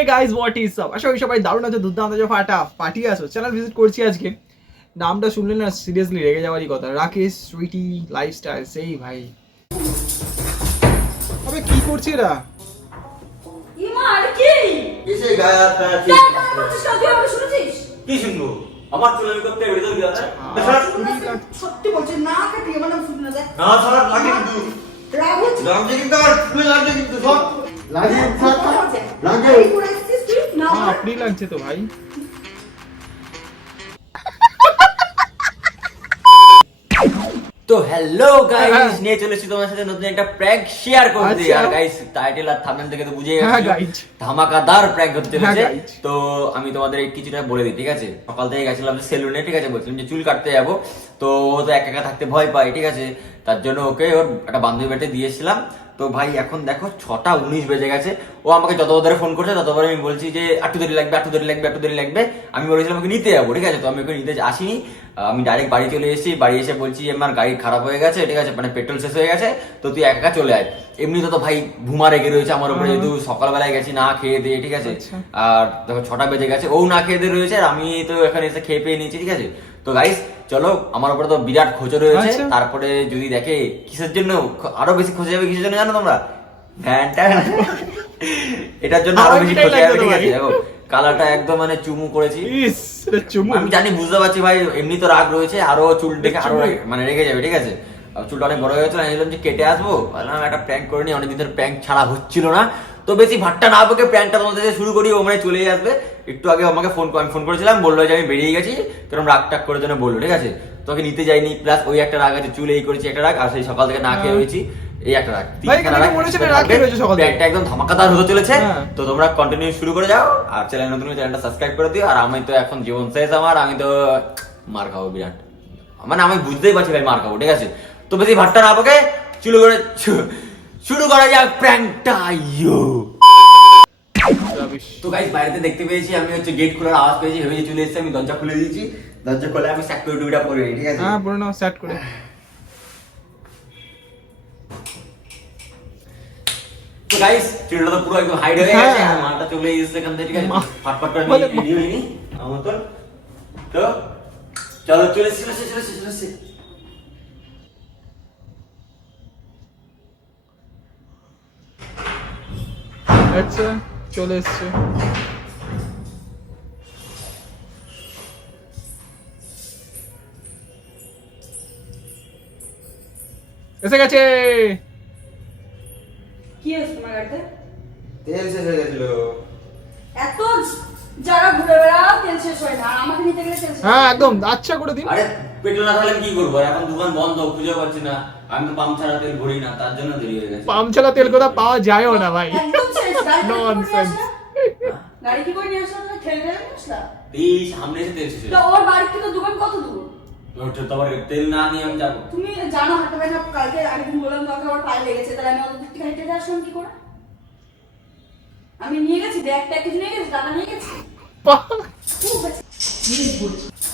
Hey guys what is up, আশা করি সবাই দারুণ আছো, দুর্দান্ত আছো, পার্টি আছো। চ্যানেল ভিজিট করছি আজকে। নামটা শুনলে না সিরিয়াসলি রেগে যাওয়ারই কথা। রাকেশ সুইটি লাইফস্টাইল সেই ভাই। আবে কি করছিস এরা? ইমা আর কি কিসে গায়া তারা ঠিক কেন করছিস না? তুই আমাকে শুনছিস? কি শুনবো? আমার চুল আমি করতে ভিতর গিয়ে আছে সত্যি বলছিস না? কাটি আমার নাম শুনে না দেখ না সারা লাগে কিন্তু রাহুল লাগছে কিন্তু আর ফুলে লাগছে কিন্তু সব লাগে লাগে এই করে আসছিস তুই না আপনি লাগছে তো ভাই। তো হ্যালো গাইস, নিয়ে চলে এসেছি তোমার সাথে নতুন একটা প্র্যাঙ্ক শেয়ার করতে। আচ্ছা। আর গাইস টাইটেল আর থাম্বনেল থেকে তো বুঝেই হ্যাঁ, গেছো guys। ধামাকাদার প্র্যাঙ্ক হতে হ্যাঁ, চলেছে। guys। তো আমি তোমাদের এই কিছুটা বলে দিই, ঠিক আছে? সকাল থেকে গেছিলাম যে সেলুনে, ঠিক আছে? বলছিলাম যে চুল কাটতে যাবো, তো ও তো একা একা থাকতে ভয় পায়, ঠিক আছে? তার জন্য ওকে ওর একটা বান্ধবী বাড়িতে দিয়েছিলাম। তো ভাই এখন দেখো 6:19 বেজে গেছে। ও আমাকে যতবার ফোন করছে ততবার আমি বলছি যে একটু দেরি লাগবে, একটু দেরি লাগবে, একটু দেরি লাগবে। আমি বলেছিলাম ওকে নিতে যাবো, ঠিক আছে? তো আমি ওকে নিতে আসিনি, আমি ডাইরেক্ট বাড়ি চলে এসেছি। বাড়ি এসে বলছি আমার গাড়ি খারাপ হয়ে গেছে, ঠিক আছে? মানে পেট্রোল শেষ হয়ে গেছে, তো তুই একা একা চলে আয়। এমনিতে তো ভাই ভুমা রেগে রয়েছে আমার উপরে, যেহেতু সকালবেলায় গেছি না খেয়ে দিয়ে, ঠিক আছে? আচ্ছা। আর দেখো 6টা বেজে গেছে, ও না খেয়ে দিয়ে রয়েছে, আর আমি তো এখানে এসে খেয়ে পেয়ে নিয়েছি, ঠিক আছে? তো গাইস চলো, আমার উপরে তো বিরাট খোঁজো রয়েছে। আচ্ছা। তারপরে যদি দেখে কিসের জন্য আরো বেশি খোঁজে যাবে, কিসের জন্য জানো তোমরা? ভ্যানটা এটার জন্য আরো বেশি খোঁজে যাবে, ঠিক আছে? দেখো কালারটা একদম মানে চুমু করেছি। ইস এটা চুমু। আমি জানি, বুঝতে পারছি ভাই, এমনি তো রাগ রয়েছে, আরো চুল দেখে আরো মানে রেগে যাবে, ঠিক আছে? আর চুলটা অনেক বড় হয়ে গেছে, আমি বললাম যে কেটে আসবো, বললাম একটা প্র্যাঙ্ক করে নি, অনেকদিন ধরে প্র্যাঙ্ক ছাড়া হচ্ছিল না। তো বেশি ভাট্টা না বকে প্র্যাঙ্কটা তোমাদের সাথে শুরু করি, ও মানে চলেই আসবে। একটু আগে আমাকে আমি ফোন করেছিলাম, বললো যে আমি বেরিয়ে গেছি, কারণ রাগ টাগ করে জন্য বললো, ঠিক আছে? তোকে নিতে যাইনি, প্লাস ওই একটা রাগ আছে, চুল এই করেছি একটা রাগ, আর সেই সকাল থেকে না খেয়ে হয়েছি এই একটা রাগ। ভাই, এখানে তো মনে হচ্ছে না রাগ খেয়ে রয়েছে সকাল থেকে। প্র্যাঙ্কটা একদম ধামাকাদার হতে চলেছে। হ্যাঁ। তো তোমরা কন্টিনিউ শুরু করে যাও, আর চ্যানেল নতুন চ্যানেলটা সাবস্ক্রাইব করে দিও। আর আমি তো এখন জীবন শেষ আমার, আমি তো মার খাবো বিরাট, মানে আমি বুঝতেই পারছি ভাই মার খাবো, ঠিক আছে? তো বেশি ভাট্টা না বকে শুরু করা যাক প্র্যাঙ্কটা। তো গাইস বাইরেতে দেখতে পেয়েছি, আমি হচ্ছে গেট খোলার আওয়াজ পেয়েছি, ভেবেছি চলে এসেছি, আমি দরজা খুলে দিয়েছি। দরজা খুলে আমি সিকিউরিটিটা পরে নিই, ঠিক আছে? হ্যাঁ পুরো নাও সেট করে। তো গাইস চুলটা তো পুরো একদম হাইড হয়ে গেছে, হ্যাঁ। আর মালটা চলে এসেছে এখান থেকে, ঠিক আছে? ফাটফাট করে বলে- রেডি হয়ে নি আমার তো। তো চলো চলে এসেছি। আচ্ছা চলে এসছে। এসে গেছে। কি হচ্ছে তোমার গাড়িতে? তেল শেষ হয়ে গেছিল। এত যারা ঘুরে বেড়াও তেল শেষ হয় না, আর আমাকে নিতে গেলে তেল শেষ হ্যাঁ হয়। একদম আচ্ছা করে দিন। আরে পেট্রোল না থাকলে আমি কি করবো? এখন দোকান বন্ধ, খুঁজে পাচ্ছি না। আমি তো পাম্প ছাড়া তেল ভরি না, তার জন্য দেরি হয়ে গেছে। পাম্প ছাড়া তেল কোথাও পাওয়া যায়ও না ভাই। একদম শেষ। গাড়ি কি করে নিয়ে Nonsense। আসলা? গাড়ি কি করে নিয়ে আসলা? তুমি ঠেলে ঠেলে নিয়ে আসলা? এই সামনে এসে তেল শেষ হয়ে তা গেছে। ওর বাড়ি থেকে দোকান কত দূর? ওটা তো আবার তেল না নিয়ে আমি যাবো? তুমি জানো হাঁটা ব্যথা, কালকে আগের দিন বললাম তোমাকে আমার পায়ে লেগেছে, তাহলে আমি অত দূর থেকে হেঁটে আসলাম কি করে? আমি নিয়ে গেছি, ব্যাগ ট্যাগ কিছু নিয়ে গেছি, টাকা নিয়ে গেছি। খুব বেঁচে-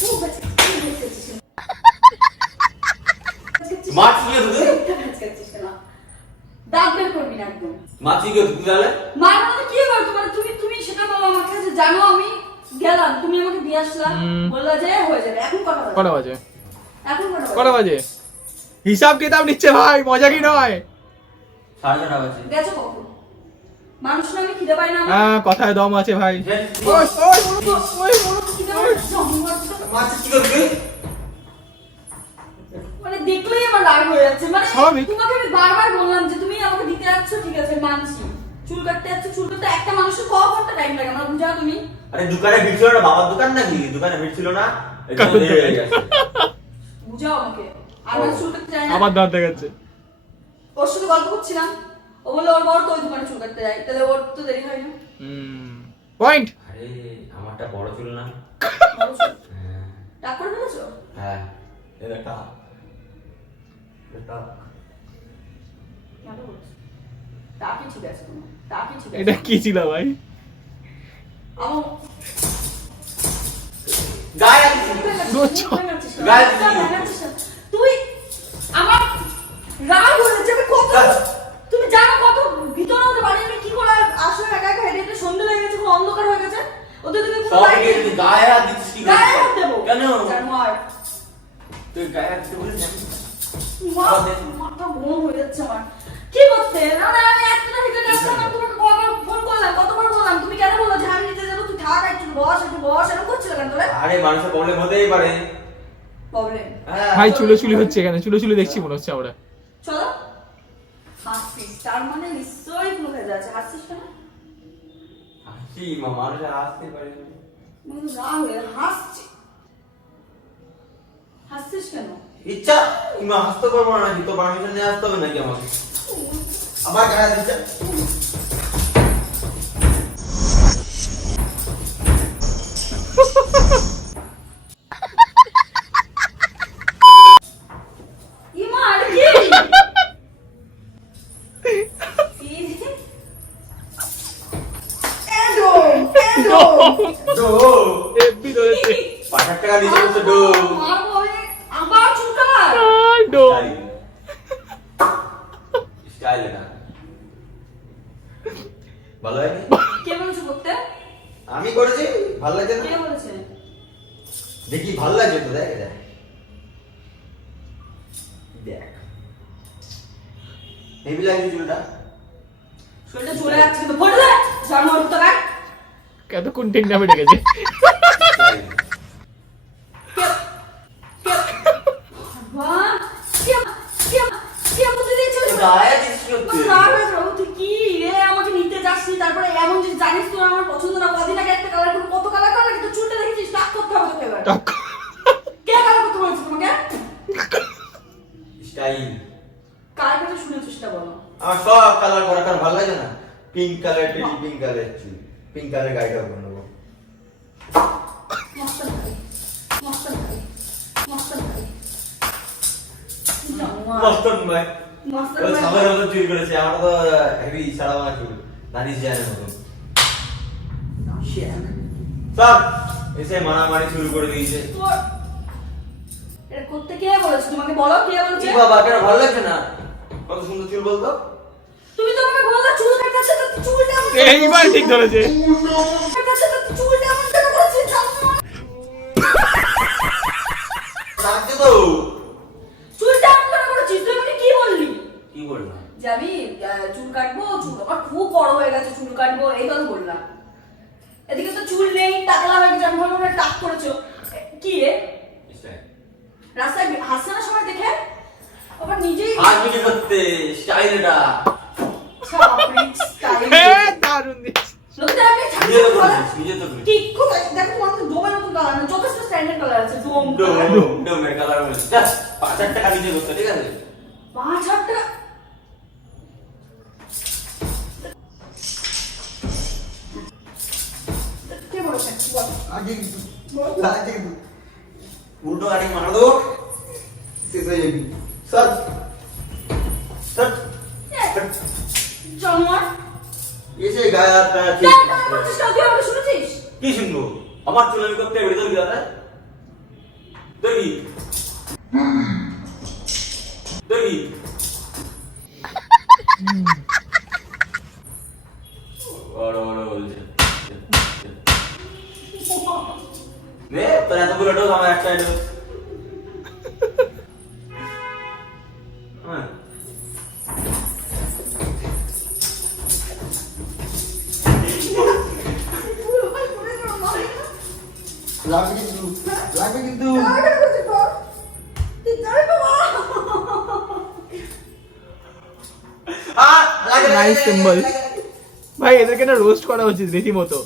খুব বেঁচে- খুব বেঁচেছিস। মাছ নিয়ে শুধু বেঁচেছিস কেন? দাঁত বের করবি না একদম। মাছ নিয়ে গেছে তুই তাহলে? মার মানে কি করতো? মানে তুমি সেটা বলো আমাকে যে জানো আমি গেলাম, তুমি আমাকে দিয়ে আসলা, বললা যে হয়ে যাবে। এখন কটা বাজে? কটা বাজে? এখন কটা কটা বাজে? হিসাব কিতাব নিচ্ছে ভাই, মজা কি নয়। 6:30 বাজে। গেছো কখন? মানুষ না, আমি খিদে পাই না আমার? হ্যাঁ কথায় দম আছে ভাই। হ্যাঁ, ওই ওই বলো তো, ওই বলো তো। খিদে পাই না, জম্মু করছে। মাছ কি করবি? মানে দেখলেই আমার রাগ হয়ে যাচ্ছে। মানে স্বাভাবিক। তোমাকে আমি বারবার বললাম যে তুমি আমাকে দিতে যাচ্ছ, ঠিক আছে মানছি। চুল কাটতে যাচ্ছ, চুল কাটতে একটা মানুষের ক ঘন্টা টাইম লাগে আমরা বুঝাও তুমি? আরে দোকানে ভিড় ছিল না, বাবার দোকান নাকি? দোকানে ভিড় ছিল না, এই জন্য দেরি হয়ে গেছে। বুঝাও আমাকে। আমার চুল কাটতে যায় না। আমার দাঁত দেখাচ্ছে। ওর সাথে গল্প করছিলাম, ও বললো ওর বড় তো ওই দোকানে চুল কাটতে যায়, তাহলে ওর তো দেরি হয় না। পয়েন্ট। আরে আমারটা বড় ছিল না? বড় চুল। হ্যাঁ। রাগ করে ফেলেছো? হ্যাঁ, এটা ভালো করছো। তা কি ঠিক আছে তোমার? তা কি ঠিক আছে? এটা কি ছিল ভাই? আমার গায়ে তুই আমার রাগ হয়ে যাচ্ছে। আমি কত, তুমি জানো কত ভিতরে হতে পারি, আমি কি করে আসলে একা একা হেঁটে হেঁটে সন্ধ্যে হয়ে গেছে, সবকে গায়ে হাত দিচ্ছিস কি গায়ে হাত দেবো কেন জানোয়ার তুই গায়ে হাত দিতে বলিস আমি মাথা গরম হয়ে যাচ্ছে আমার কি করতে না না আমি একটা থেকে আসলাম তোমাকে কতবার ফোন করলাম কতবার বললাম তুমি কেন বললে যে আমি নিতে যাবো তুই থাক একটু বস এরকম করছিল কেন তোরা আরে মানুষের প্রবলেম হতেই পারে প্রবলেম ভাই চুলোচুলি হচ্ছে এখানে, চুলোচুলি দেখছি মনে হচ্ছে আমরা। চলো হাসছিস তার মানে নিশ্চয়ই কোনো কাজ আছে হাসছিস কেন হাসি মানুষের হাসতে পারে মানে রাগ হয়ে হাসছি হাসছিস কেন ইচ্ছা তুমি হাসতে পারবো না নাকি? তো পারমিশন নিয়ে আসতে হবে নাকি আমাকে? আবার গায়ে হাত দিচ্ছে ইমা আর কি এডো ডো হেব্বি ধরেছে। ৫০০ টাকা দিয়েছে বলছে ডো মারবো আবার চুলকাবার ডো। স্টাইল এটা ভালো হয়নি? কে বলেছে করতে আমি করেছি ভালো লাগছে কে না? বলেছে দেখি ভালো লাগছে তো দেখ দেখ দেখ হেভি লাগছে চুলটা শরীরটা চলে যাচ্ছে কিন্তু পড়লে জানোয়ার তো গায় এতক্ষণ ঠিক নামে ডেকেছে। কে কে বাহ কে কে কে বুঝে দিয়েছে গায়ে দিচ্ছিস কি করতে? তুই কি রে আমাকে নিতে যাসনি তারপরে এমন যে জানিস তোর আমার পছন্দ না কদিন আগে একটা কালার করে কত কালার কালার কিন্তু চুলটা দেখেছিস টাক করতে হবে তোকে এবার টাক। কে কালার করতে বলেছে তোমাকে স্টাইল কার কাছে শুনেছিস সেটা বলো আমার সব কালার করা কার ভালো লাগে না? Pink colour teddy pink colour চুল পিঙ্ক কালার গাড়িটা বানাবো মস্তান ভাই মস্তান ভাই মস্তান ভাই জানোয়ার মস্তন ভাই মস্তান ও ভাই সামনের মতো চুল করেছে আমার তো হেভি সাদা ভাঙা চুল দানিশ জানের মতো সব এসে মারামারি শুরু করে দিয়েছে তোর এটা করতে কে বলেছে তোমাকে বলো কে বলেছে কি বাবা কেন ভালো লাগছে না? কত সুন্দর চুল বলতো? তুমি তো আমাকে বললা চুল কাটাচ্ছে তো চুলটা আমার এইবার ঠিক ধরেছে। কাটাচ্ছে তো চুলটা আমার কেন করেছিস জানোয়ার লাগছে তো চুলটা আমার কেন করেছিস তুই আমাকে কি বললি কি বললাম? যে আমি চুল কাটবো চুল আমার খুব বড় হয়ে গেছে চুল কাটবো এই কথা বললাম এদিকে তো চুল নেই টাকলা হয়ে গেছে আমি ভাবলাম ওরা টাক করেছো কি রে রাস্তায় হাসছে না সময় দেখে আবার নিজেই হাত মিটে করতে স্টাইল এটা ছাপড়ি স্টাইল দারুণ দিচ্ছে। লোকটা আপনি নিজে তো ছাপড়ি বলে করেছিস, নিজে তো করেছিস। কি কোথায় দেখো তোমার তো ডোমের মতো কালার না যথেষ্ট স্ট্যান্ডার্ড কালার আছে ডোম ডোমের কালার বলেছিস যা ৫০০০ টাকা নিজে করতে ঠিক আছে ৫,০০০ টাকা কে বলেছে বল আগে কিন্তু লাগছে কিন্তু উল্টো গাড়ি মারা দেবো শেষ হয়ে যাবি স্যার স্যার জানোয়ার এসে গায়ে হাত পা কে কাজ করছিস না তুই আমাকে শুনেছিস কি শুনবো আমার চুল আমি করতে বেরো কি দাদা দেখি দেখি বড় বড় বলছে নে তোর এতগুলো ডোজ আমার একটা ডোজ হ্যাঁ লাগবে কিন্তু Nice symbol. ভাই এদেরকে না রোস্ট করা উচিত রীতিমতো।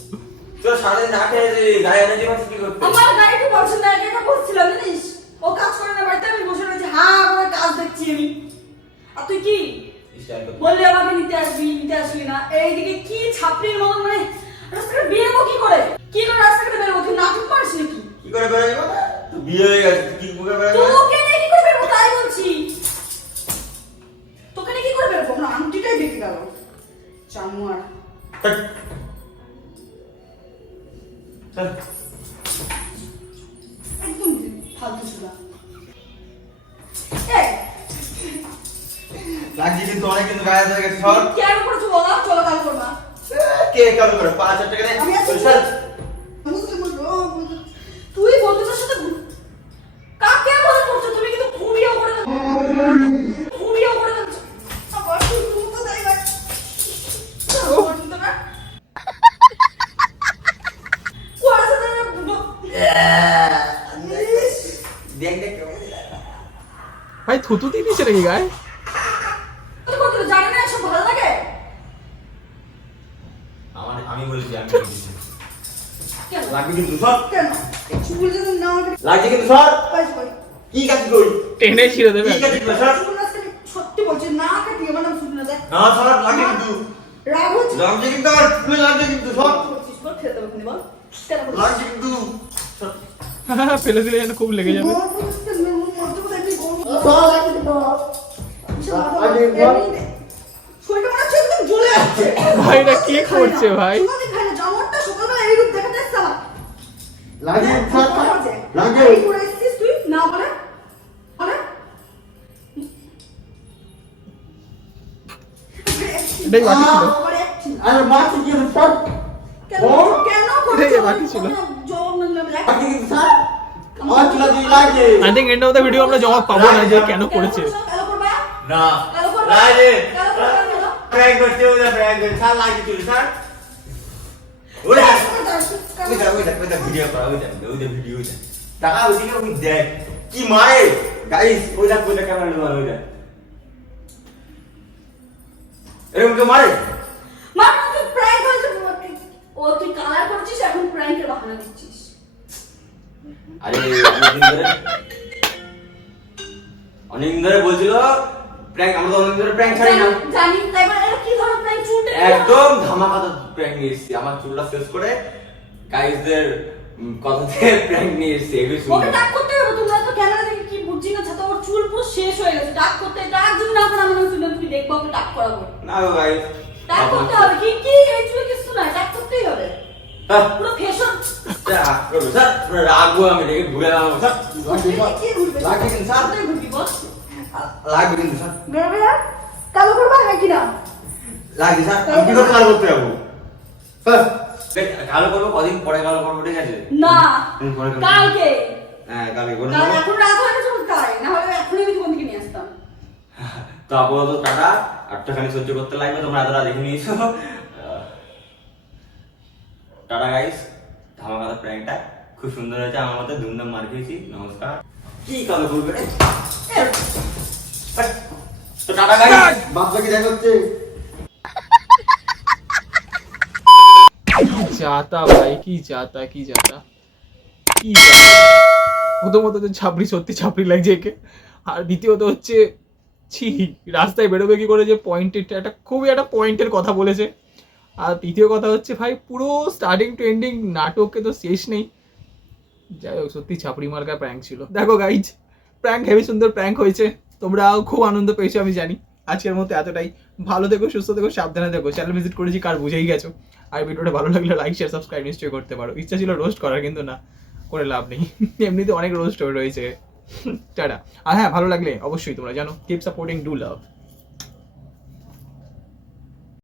তোর সারাদিন না খেয়ে যে গায়ে এনার্জি পাচ্ছিস কি করতে আমার গাড়িতে পছন্দ না এটা বসছিল জানিস ও কাজ করে না বাড়িতে আমি বসে রয়েছি হ্যাঁ করে কাজ দেখছি আমি আর তুই কি স্টাইল করতে বললি আমাকে নিতে আসবি না এইদিকে কি ছাপড়ির মতন মানে রাস্তাঘাটে বেরোবো কি করে রাস্তাঘাটে বেরোবো তুই নাটক পারিস নাকি কি করে বেরোবো তুই বিয়ে হয়ে গেছে তুই কি করে বেরোবো তোকে নিয়ে কি করে বেরোবো তাই বলছি তোকে নিয়ে কি করে বেরোবো না আন্টিটাই দেখে গেল জানোয়ার একদম ফালতু ছিল এই লাগছে কিন্তু অনেক কিন্তু গায়ে হয়ে গেছে সর কেন করেছো বলা চলো কাল করবা কে কারো করে ৫০০০ টাকা আমি নেই আছি স্যার মুসলিম দেখ দেখ কেমন। ভাই থুতু দিয়ে দিয়েছে নাকি গায়ে? তো করতে জানেন না সব ভালো লাগে আমি বলেছি আমি বলেছি। কেন লাগবে কিন্তু সর। কেন চুল যদি না লাগছে কিন্তু সর। কাজ করি কি কাজ কই? টেনে ছিঁড়ে দেবে। কি কাজ কই সর? চুল আজকে সত্যি বলছি না কাটিয়ে মানে চুল না দেখ না সর লাগে কিন্তু। রাগ হচ্ছে লাগছে কিন্তু আর তুই লাগছে কিন্তু সর। বলছিস বল খেতে হবে বল কেন বলছিস? লাগছে কিন্তু। সর। ফেলে দিলে যেন খুব লেগে যাবে। ভাই এটা কি করছে ভাই? লাগে সর। লাগে। এটাই বাকি ছিল। আরে মাছ কি সর। এটাই বাকি ছিল। লাগে কিন্তু সর। মাছ লাগে লাগে। I think end of the video আমরা জবাব পাবো না যে কেন করেছে। না লাগে। প্র্যাঙ্ক করতে ওটা প্র্যাঙ্ক করতে সর লাগে তুই সর। ওরে ওইটা ভিডিও করা ওইটা ভিডিওটা টাকা ওইদিকে ওই দেখ কি মারে গাইস ওইটা ক্যামেরা নিয়ে ওইটা এরকম কেউ মারে তুই কালার করছিস এখন প্র্যাঙ্কের বাহানা দিচ্ছিস আরে অনেকদিন ধরে বলছিল প্র্যাঙ্ক আমরা তো অনেকদিন ধরে প্র্যাঙ্ক ছাড়ি না জানি তাই বলে এটা কি ধরনের প্র্যাঙ্ক চুলটা একদম ধামাকাদার প্র্যাঙ্ক নিয়ে এসেছি আমার চুলটা শেষ করে গাইসদের কথাতে প্র্যাঙ্ক নিয়ে এসেছি এগুলো ওকে শুনে ডাক করতে হবে তোমরা তো ক্যামেরা দেখে কি বুঝছি না ছাতা ওর চুল পুরো শেষ হয়ে গেছে ডাক করতে ডাক যদি না করে আমরা চুল তুমি দেখবো ওকে ডাক করাবো না গো গাইস ডাক করতে হবে কি কি এই চুল কিছু না ডাক করতেই হবে পুরো ফ্যাশন রাগবো আমি দেখে ঘুরে দাঁড়াবো স্যার কি ঘুরবে লাগবে কিন্তু স্যার কোথায় ঘুরবি বল লাগবে কিন্তু স্যার বেরোবে না কালো করবা নাকি না লাগবে স্যার আমি কি করে কালো করতে যাবো স্যার কালো করবো কদিন পরে কালো করবো ঠিক আছে না পরে কালো কালকে হ্যাঁ কালকে করে কাল নেবো এখন রাত হয়ে গেছে বলতে তাই না হলে এখনই আমি জীবন থেকে নিয়ে আসতাম তো আপাতত টাটা আটটাখানি সহ্য করতে লাগবে তোমরা এতটা দেখে নিয়েছো টাটা গাইস ধামাকাদা প্র্যাঙ্কটা খুব সুন্দর হয়েছে আমার মতে ধুমধাম মার খেয়েছি নমস্কার কি কালো করবে রে তো টাটা গাইস বাদ বাকি দেখা হচ্ছে যাতা ভাই কি যাতা কি যাতা কি যাতা প্রথমত তো ছাপড়ি সত্যি ছাপড়ি লাগছে একে আর দ্বিতীয়ত হচ্ছে ছি রাস্তায় বেরোবে কি করে যে পয়েন্টের একটা খুবই একটা পয়েন্টের কথা বলেছে আর তৃতীয় কথা হচ্ছে ভাই পুরো স্টার্টিং টু এন্ডিং নাটকে তো শেষ নেই যাই হোক সত্যি ছাপড়ি মার্কা প্র্যাঙ্ক ছিল দেখো গাইজ প্র্যাঙ্ক হেভি সুন্দর প্র্যাঙ্ক হয়েছে তোমরাও খুব আনন্দ পেয়েছো আমি জানি আজকের মতো এতটাই ভালো থেকো সুস্থ থেকো সাবধানে থেকো চ্যানেল ভিজিট করেছি কার বুঝেই গেছো আর ভিডিওটা ভালো লাগলে লাইক শেয়ার সাবস্ক্রাইব নিশ্চয়ই করতে পারো ইচ্ছা ছিল রোস্ট করার কিন্তু না করে লাভ নেই এমনিতে অনেক রোস্ট রয়েছে টাটা আর হ্যাঁ ভালো লাগলে অবশ্যই তোমরা জানো কিপ সাপোর্টিং ডু লাভ